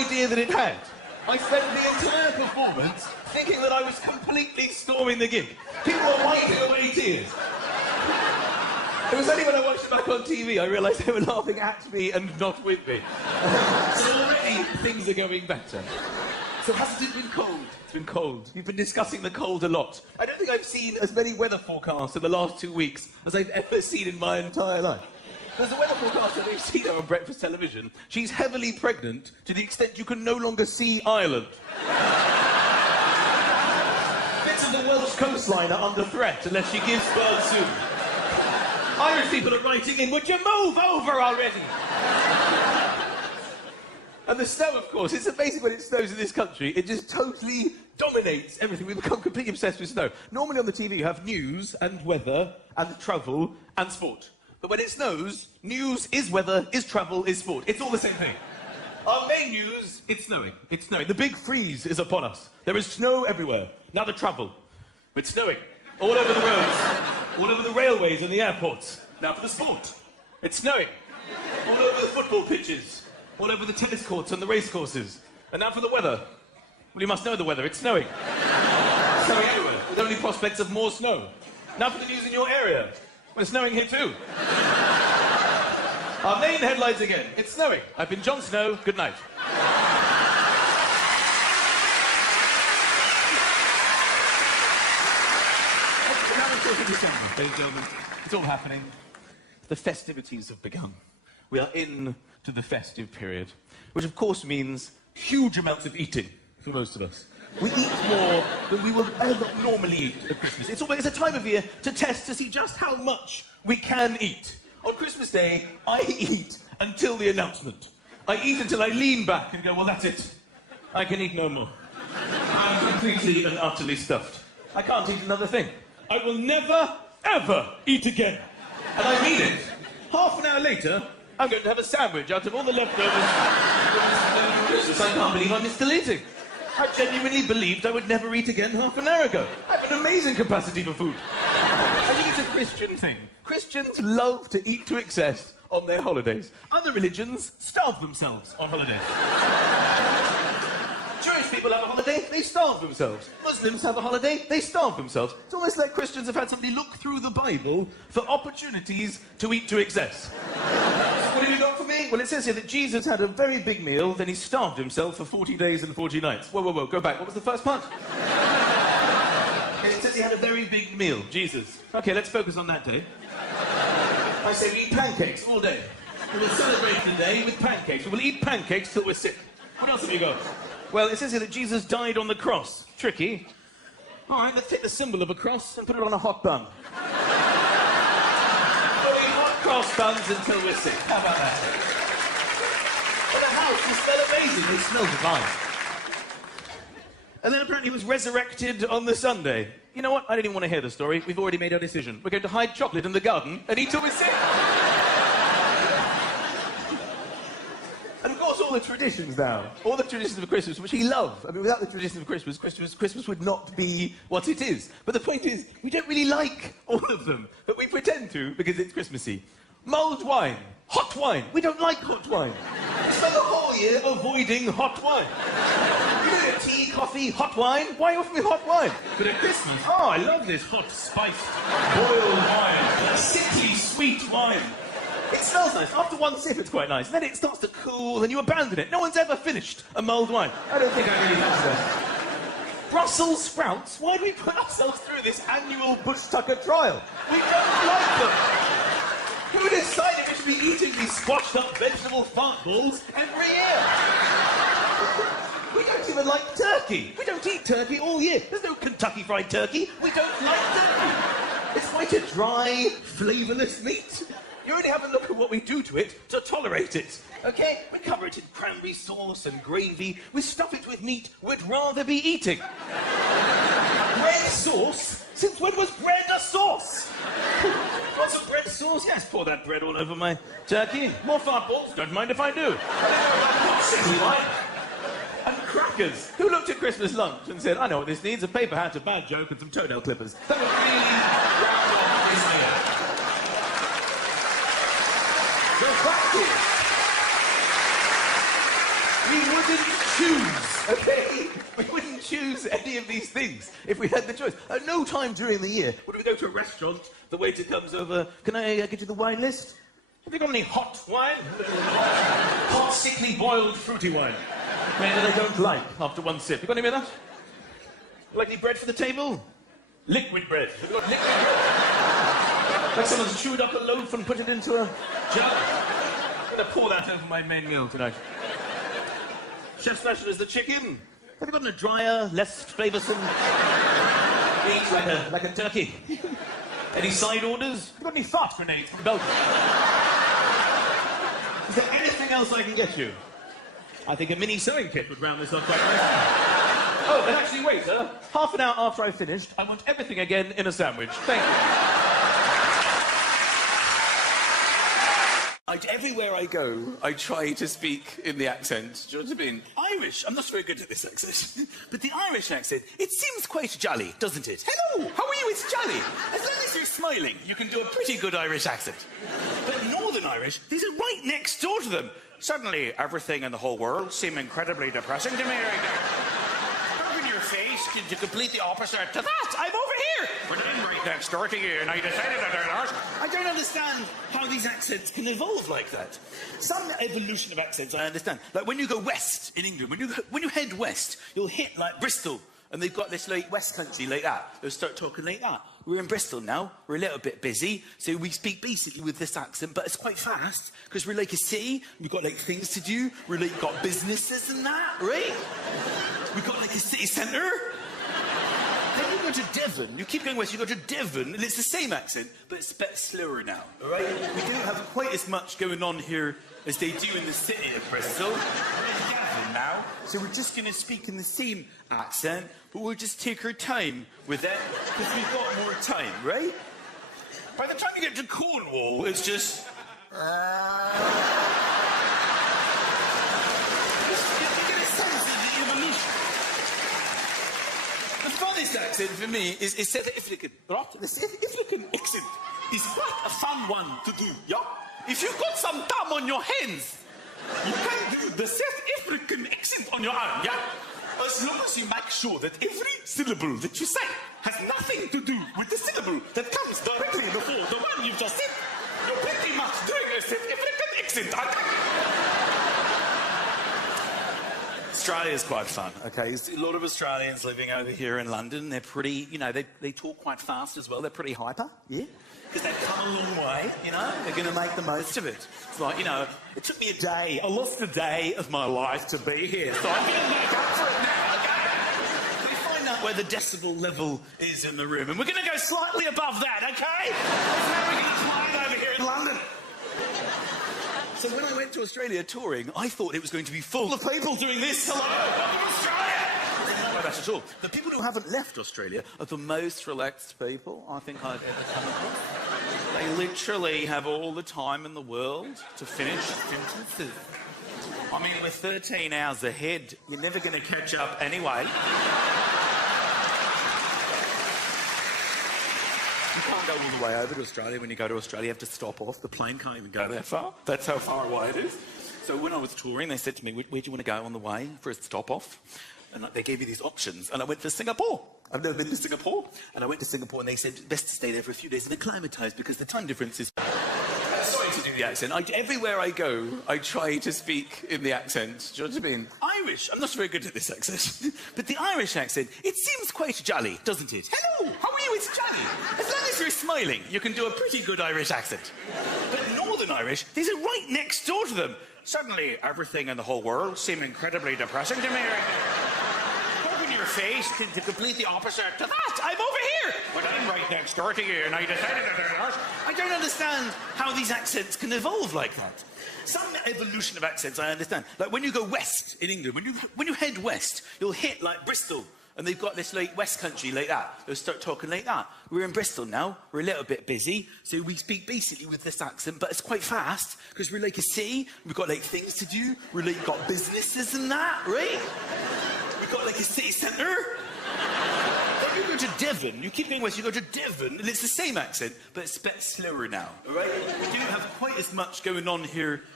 idea that it had. I spent the entire performance thinking that I was completely storming the gig. People were wiping away tears. It was only when I watched it back on TV I realised they were laughing at me and not with me. So already things are going better. So hasn't it been cold? It's been cold. We've been discussing the cold a lot. I don't think I've seen as many weather forecasts in the last 2 weeks as I've ever seen in my entire life. There's a weather forecaster we've seen her on breakfast television. She's heavily pregnant to the extent you can no longer see Ireland. Bits of the Welsh coastline are under threat unless she gives birth soon. Irish people are writing in, would you move over already? And the snow, of course, it's amazing when it snows in this country. It just totally dominates everything. We've become completely obsessed with snow. Normally on the TV you have news and weather and travel and sport. But when it snows, news is weather, is travel, is sport. It's all the same thing. Our main news, it's snowing. It's snowing. The big freeze is upon us. There is snow everywhere. Now the travel. It's snowing. All over the roads. All over the railways and the airports. Now for the sport. It's snowing. All over the football pitches. All over the tennis courts and the race courses. And now for the weather. Well, you must know the weather. It's snowing. It's snowing everywhere, with only prospects of more snow. Now for the news in your area. Well, it's snowing here too. Our main headlines again. It's snowing. I've been Jon Snow. Good night. Ladies and gentlemen, it's all happening. The festivities have begun. We are in to the festive period, which of course means huge amounts of eating for most of us. We eat more than we will ever normally eat at Christmas. It's a time of year to test to see just how much we can eat. On Christmas Day, I eat until the announcement. I eat until I lean back and go, well, that's it. I can eat no more. I'm completely and utterly stuffed. I can't eat another thing. I will never, ever eat again. And I mean it. Half an hour later, I'm going to have a sandwich out of all the leftovers. I can't believe I'm still eating. I genuinely believed I would never eat again half an hour ago. I have an amazing capacity for food. I think it's a Christian thing. Christians love to eat to excess on their holidays. Other religions starve themselves on holidays. Jewish people have a holiday, they starve themselves. Muslims have a holiday, they starve themselves. It's almost like Christians have had somebody look through the Bible for opportunities to eat to excess. What have you got for me? Well, it says here that Jesus had a very big meal, then he starved himself for 40 days and 40 nights. Whoa, go back. What was the first part? It says he had a very big meal, Jesus. Okay, let's focus on that day. I say we eat pancakes all day. We will celebrate the day with pancakes. We will eat pancakes till we're sick. What else have you got? Well, it says here that Jesus died on the cross. Tricky. All right, let's take the symbol of a cross and put it on a hot bun. We'll eat hot cross buns until we're sick. How about that? Well, the house will smell amazing. They smell divine. And then apparently he was resurrected on the Sunday. You know what? I don't even want to hear the story. We've already made our decision. We're going to hide chocolate in the garden and eat till we're sick. And of course, all the traditions now. All the traditions of Christmas, which we love. I mean, without the traditions of Christmas would not be what it is. But the point is, we don't really like all of them. But we pretend to because it's Christmassy. Mulled wine. Hot wine. We don't like hot wine. We spend the whole year avoiding hot wine. You don't get tea, coffee, hot wine. Why offer me hot wine? But at Christmas, oh, I love this hot, spiced, boiled wine. Sickly, sweet wine. It smells nice. After one sip, it's quite nice. Then it starts to cool, and you abandon it. No one's ever finished a mulled wine. I don't think I really have that. Brussels sprouts? Why do we put ourselves through this annual Bush Tucker trial? We don't like them. Who decided we should be eating these squashed up vegetable fart balls every year? We don't even like turkey. We don't eat turkey all year. There's no Kentucky Fried Turkey. We don't like turkey. It's quite a dry, flavourless meat. You only have a look at what we do to it to tolerate it, okay? We cover it in cranberry sauce and gravy. We stuff it with meat we'd rather be eating. Bread sauce? Since when was bread a sauce? Want some bread sauce? Yes, pour that bread all over my turkey. More fart balls? Don't mind if I do. Silly wine. And crackers. Who looked at Christmas lunch and said, I know what this needs, a paper hat, a bad joke, and some toenail clippers. That would really round off this year. The fact is, we wouldn't choose, okay? We wouldn't choose any of these things if we had the choice. At no time during the year would we go to a restaurant, the waiter comes over, can I get you the wine list? Have you got any hot wine? Hot, sickly, boiled, fruity wine. Maybe they don't like after one sip. You got any of that? Like any bread for the table? Liquid bread. Have you got liquid bread? Like someone's chewed up a loaf and put it into a jar. I'm going to pour that over my main meal tonight. Chef special is the chicken. Have you got a drier, less flavoursome meat like a turkey? Any side orders? Have you got any fart grenades from Belgium? Is there anything else I can get you? I think a mini sewing kit would round this up quite nicely. Oh, but actually, wait, sir. Half an hour after I've finished, I want everything again in a sandwich. Thank you. Everywhere I go, I try to speak in the accent. Do you know what I mean? Irish. I'm not very good at this accent. But the Irish accent, it seems quite jolly, doesn't it? Hello, how are you? It's jolly. As long as you're smiling, you can do a pretty good Irish accent. But Northern Irish, these are right next door to them. Suddenly, everything in the whole world seemed incredibly depressing to me right now. Open your face to complete the opposite to that. I'm over here. But I'm right next door to you, and I decided that they're not. I don't understand how these accents can evolve like that. Some evolution of accents I understand. Like when you go west in England, when you head west, you'll hit like Bristol, and they've got this like West Country like that. They'll start talking like that. We're in Bristol now. We're a little bit busy, so we speak basically with this accent, but it's quite fast because we're like a city. We've got like things to do. We're like got businesses and that, right? We've got like a city centre. Then you go to Devon, you keep going west, you go to Devon, and it's the same accent, but it's a bit slower now, all right? We don't have quite as much going on here as they do in the city of Bristol. We're in Devon now, so we're just going to speak in the same accent, but we'll just take our time with it, because we've got more time, right? By the time you get to Cornwall, it's just... The funniest accent for me is South African, right? The South African accent is quite a fun one to do, yeah? If you've got some thumb on your hands, you can do the South African accent on your own, yeah? As long as you make sure that every syllable that you say has nothing to do with the syllable that comes directly before the one you've just said, you're pretty much doing a South African accent, I think. Australia's quite fun, okay? There's a lot of Australians living over here in London. They're pretty, you know, they talk quite fast as well. They're pretty hyper, yeah? Because they've come a long way, you know? They're going to make the most of it. It's like, you know, it took me a day. I lost a day of my life to be here, so I'm going to make up for it now, okay? We find out where the decibel level is in the room, and we're going to go slightly above that, okay? That's how we're going to climb over here in London. So when I went to Australia touring, I thought it was going to be full of people doing this. Hello, welcome to Australia! Not like that at all. The people who haven't left Australia are the most relaxed people I think I've ever come across. They literally have all the time in the world to finish sentences. I mean, we're 13 hours ahead. You're never going to catch up anyway. You can't go all the way over to Australia. When you go to Australia, you have to stop off. The plane can't even go that far. That's how far away it is. So when I was touring, they said to me, where do you want to go on the way for a stop-off? And they gave me these options, and I went to Singapore. I've never been to Singapore. And I went to Singapore, and they said, best to stay there for a few days and acclimatise, because the time difference is... Sorry to do the accent. Everywhere I go, I try to speak in the accent. Do you know what I mean? Irish. I'm not very good at this accent. But the Irish accent, it seems quite jolly, doesn't it? Hello, how are you? It's jolly. As long as you're smiling, you can do a pretty good Irish accent. But Northern Irish, these are right next door to them. Suddenly, everything in the whole world seemed incredibly depressing to me right now. Open your face to complete the opposite to that. I'm over here. But I'm right next door to you, and I decided that they're not. I don't understand how these accents can evolve like that. Some evolution of accents I understand. Like when you go west in England, when you head west, you'll hit like Bristol, and they've got this like West Country like that. They'll start talking like that. We're in Bristol now. We're a little bit busy, so we speak basically with this accent, but it's quite fast because we're like a city. We've got like things to do. We're like got businesses and that, right? We've got like a city centre. Then you go to Devon. You keep going west. You go to Devon, and it's the same accent, but it's a bit slower now, all right? We don't have quite as much going on here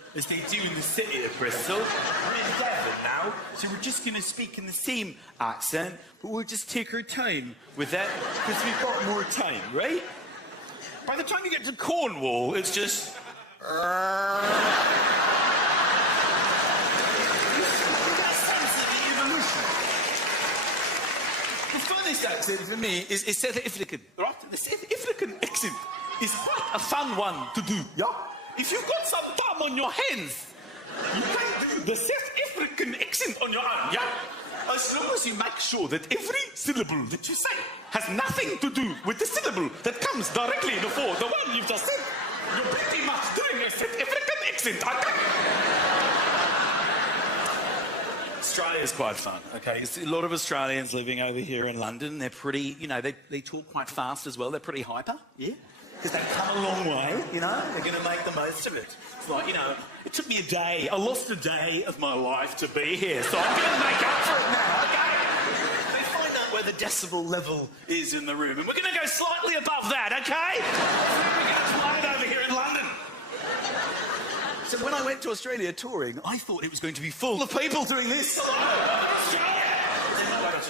as they do in the city of Bristol. We're in Devon now, so we're just going to speak in the same accent, but we'll just take our time with that, because we've got more time, right? By the time you get to Cornwall, it's just... The funniest accent for me is South African, right? The South African accent is quite a fun one to do, yeah? If you've got some time on your hands, you can do the South African accent on your own, yeah? As long as you make sure that every syllable that you say has nothing to do with the syllable that comes directly before the one you've just said, you're pretty much doing a South African accent, okay? Australia's quite fun, okay? There's a lot of Australians living over here in London. They're pretty, you know, they talk quite fast as well. They're pretty hyper, yeah? Because they've come a long way, you know? They're going to make the most of it. It's like, you know, it took me a day. I lost a day of my life to be here, so I'm going to make up for it now, okay? They find out where the decibel level is in the room, and we're going to go slightly above that, okay? We're going to play it over here in London. So when I went to Australia touring, I thought it was going to be full of people doing this. Hello, Australia!